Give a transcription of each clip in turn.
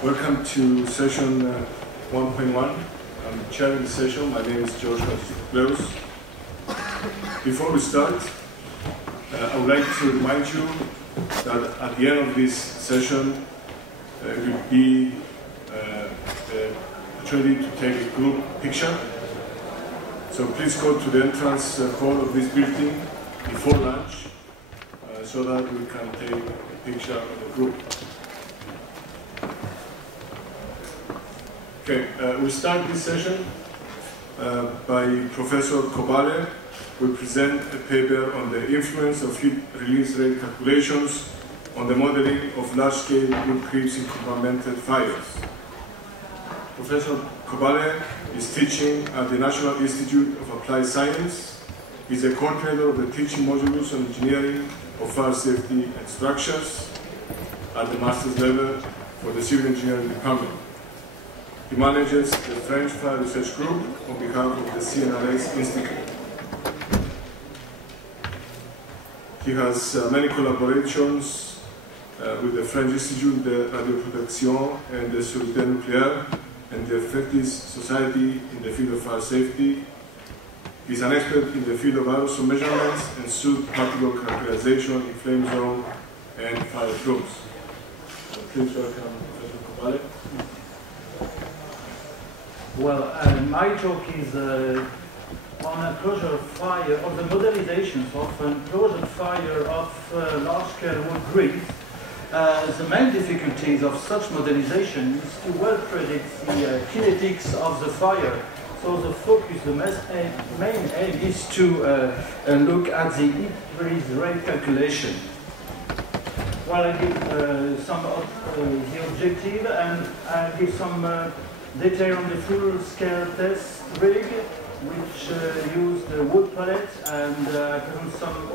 Welcome to session 1.1. I'm chairing the session. My name is George Klaus. Before we start, I would like to remind you that at the end of this session will be the opportunity to take a group picture. So please go to the entrance hall of this building before lunch so that we can take a picture of the group. Okay, we start this session by Professor Coppalle, who will present a paper on the influence of heat release rate calculations on the modeling of large-scale wood creeps in compartmented fires. Professor Coppalle is teaching at the National Institute of Applied Science. He is a coordinator of the teaching modules on engineering of fire safety and structures at the master's level for the civil engineering department. He manages the French Fire Research Group on behalf of the CNRS Institute. He has many collaborations with the French Institute de Radioprotection and the Sûreté Nucléaire and the Effectis Society in the field of fire safety. He is an expert in the field of aerosol measurements and soot particle characterization in flame zone and fire plumes. Please welcome Professor Coppalle. Well, my talk is on a closure fire, of the modelizations of a closure fire of large-scale wood creeps. The main difficulties of such modelization is to well predict the kinetics of the fire. So the focus, the main aim is to look at the heat release rate calculation. Well, I give some of the objective and I give some detail on the full-scale test rig, which used wood pallet and some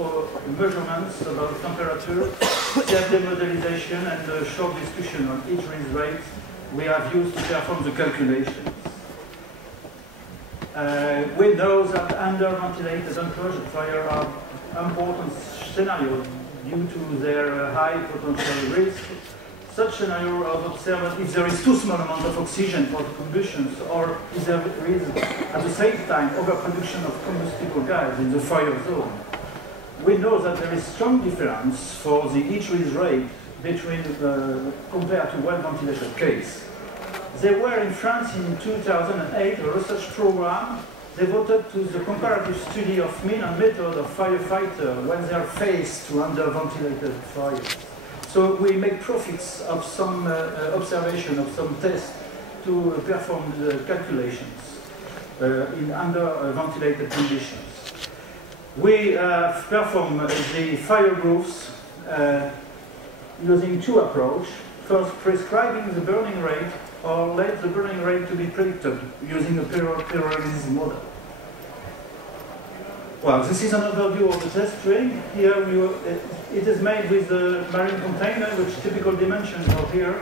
measurements about temperature, CFD modelization, and a short discussion on heat release rate we have used to perform the calculations. We know that under-ventilated enclosure fire are important scenarios due to their high potential risk. Such scenario was observed if there is too small amount of oxygen for the combustions, or if there is at the same time overproduction of combustible gas in the fire zone. We know that there is strong difference for the heat release rate between compared to well-ventilated case. They were in France in 2008 a research program devoted to the comparative study of mean and method of firefighters when they are faced to under-ventilated fires. So we make profits of some observation of some tests to perform the calculations in under-ventilated conditions. We perform the fire groups using two approaches. First, prescribing the burning rate, or let the burning rate to be predicted using a parallelism model. Well, this is an overview of the test rig. Here it is made with the marine container, which typical dimensions are here.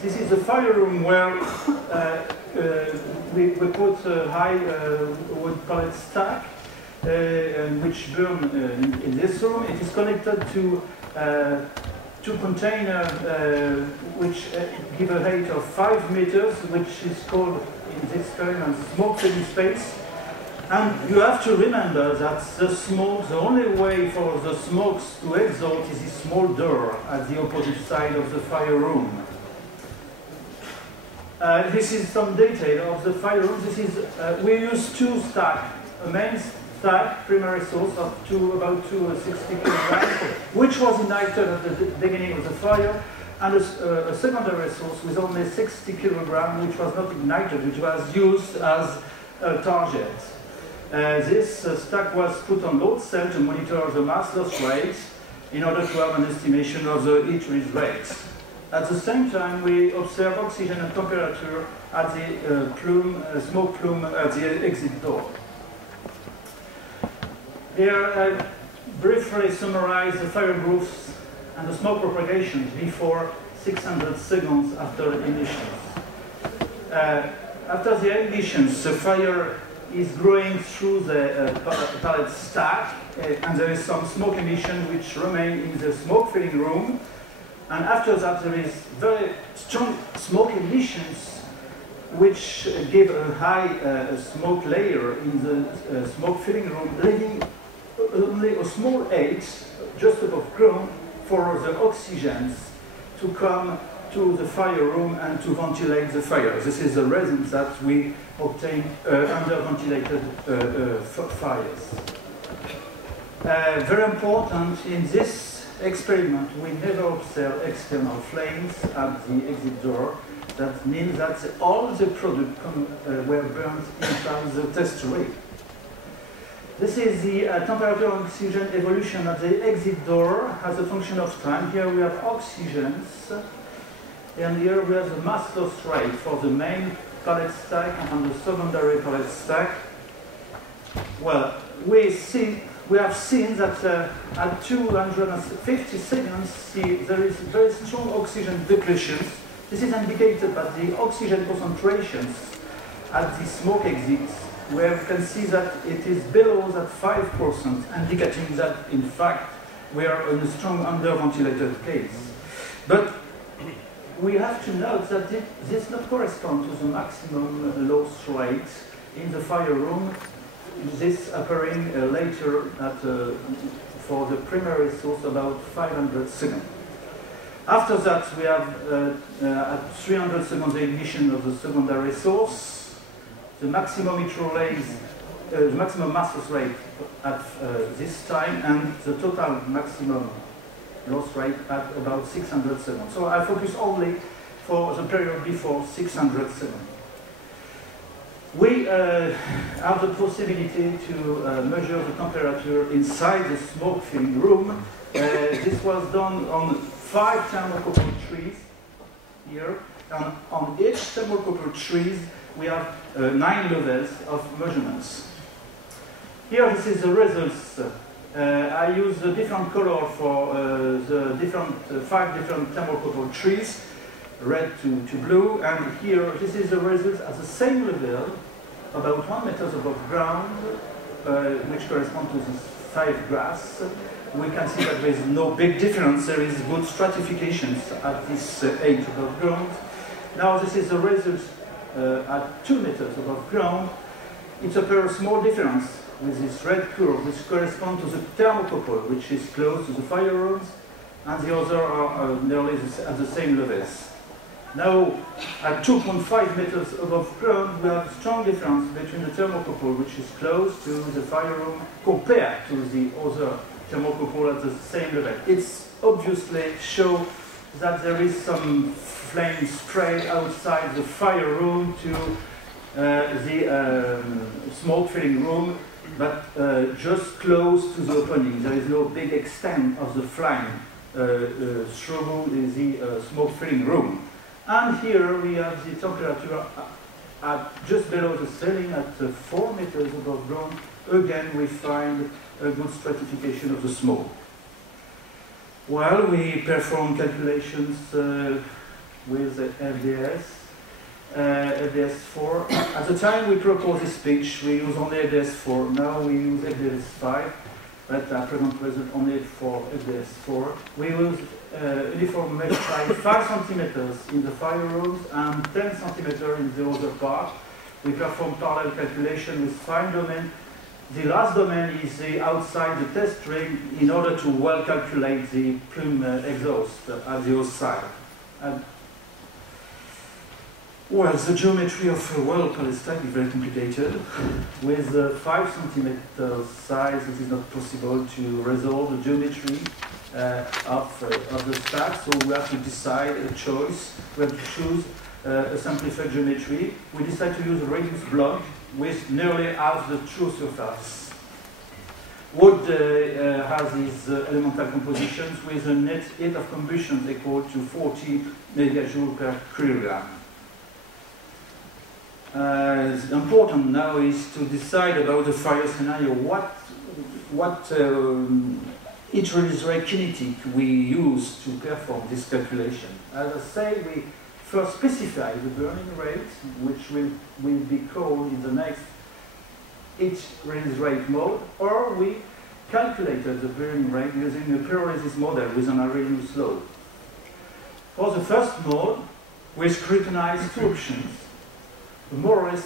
This is the fire room where we put a high wood pallet stack, which burn in this room. It is connected to two containers which give a height of 5 meters, which is called in this experiment smoke filling space. And you have to remember that the smoke, the only way for the smokes to exhaust is this small door at the opposite side of the fire room. This is some detail of the fire room. This is, we use two stacks, a main stack, primary source of about 260 kilograms, which was ignited at the beginning of the fire, and a secondary source with only 60 kilograms, which was not ignited, which was used as a target. This stack was put on load cell to monitor the mass loss rate in order to have an estimation of the heat release rate. At the same time, we observe oxygen and temperature at the smoke plume at the exit door. Here, I briefly summarize the fire groups and the smoke propagations before 600 seconds after ignition. After the ignitions, the fire is growing through the pallet stack, and there is some smoke emission which remain in the smoke filling room. And after that, there is very strong smoke emissions which give a high smoke layer in the smoke filling room, leaving only a small edge just above ground for the oxygens to come to the fire room and to ventilate the fire. This is the reason that we obtain under-ventilated fires. Very important, in this experiment, we never observe external flames at the exit door. That means that all the products were burned inside the test ray. This is the temperature and oxygen evolution at the exit door as a function of time. Here we have oxygens, and here we have the mass loss rate for the main pallet stack and the secondary pallet stack. Well, we have seen that at 250 seconds there is very strong oxygen depletion. This is indicated by the oxygen concentrations at the smoke exits, where you can see that it is below that 5%, indicating that in fact we are in a strong under-ventilated case. But we have to note that this does not correspond to the maximum loss rate in the fire room, this occurring later for the primary source about 500 seconds. After that, we have at 300 seconds the ignition of the secondary source, the maximum the maximum mass loss rate at this time, and the total maximum loss rate at about 600 seconds. So I focus only for the period before 600 seconds. We have the possibility to measure the temperature inside the smoke filling room. This was done on 5 thermocouple trees here, and on each thermocouple trees we have 9 levels of measurements. Here this is the results. I use a different color for the 5 different thermocouple trees, red to blue, and here this is the result at the same level, about 1 meter above ground, which corresponds to the 5 grass. We can see that there is no big difference. There is good stratifications at this 8 above ground. Now this is the result at 2 meters above ground. It appears a small difference with this red curve, which corresponds to the thermocouple, which is close to the fire rooms, and the other are nearly at the same levels. Now, at 2.5 meters above ground, we have a strong difference between the thermocouple, which is close to the fire room, compared to the other thermocouple at the same level. It's obviously show that there is some flame spray outside the fire room to the smoke filling room, but just close to the opening. There is no big extent of the flame through the smoke filling room. And here we have the temperature at just below the ceiling at 4 meters above ground. Again, we find a good stratification of the smoke. Well, we perform calculations with the FDS, FDS4. At the time we proposed this speech, we use only FDS4. Now we use FDS5, but at present result only for FDS4. We use uniform mesh size 5 centimeters in the fire rooms and 10 centimeters in the other part. We perform parallel calculation with 5 domains. The last domain is outside the test ring in order to well calculate the plume exhaust at the outside. Well, the geometry of a well pallet stack is very complicated. With 5 centimeters size, it is not possible to resolve the geometry of the stack, so we have to decide a choice. We have to choose a simplified geometry. We decide to use a reduced block with nearly half the true surface. Wood has these elemental compositions with a net heat of combustion equal to 40 megajoules per kilogram. Important now is to decide about the fire scenario. What heat release rate kinetic we use to perform this calculation. As I say, we first specify the burning rate, which will be called in the next heat release rate mode, or we calculated the burning rate using a pyrolysis model with an Arrhenius law. For the first mode, we scrutinize two options. The more or less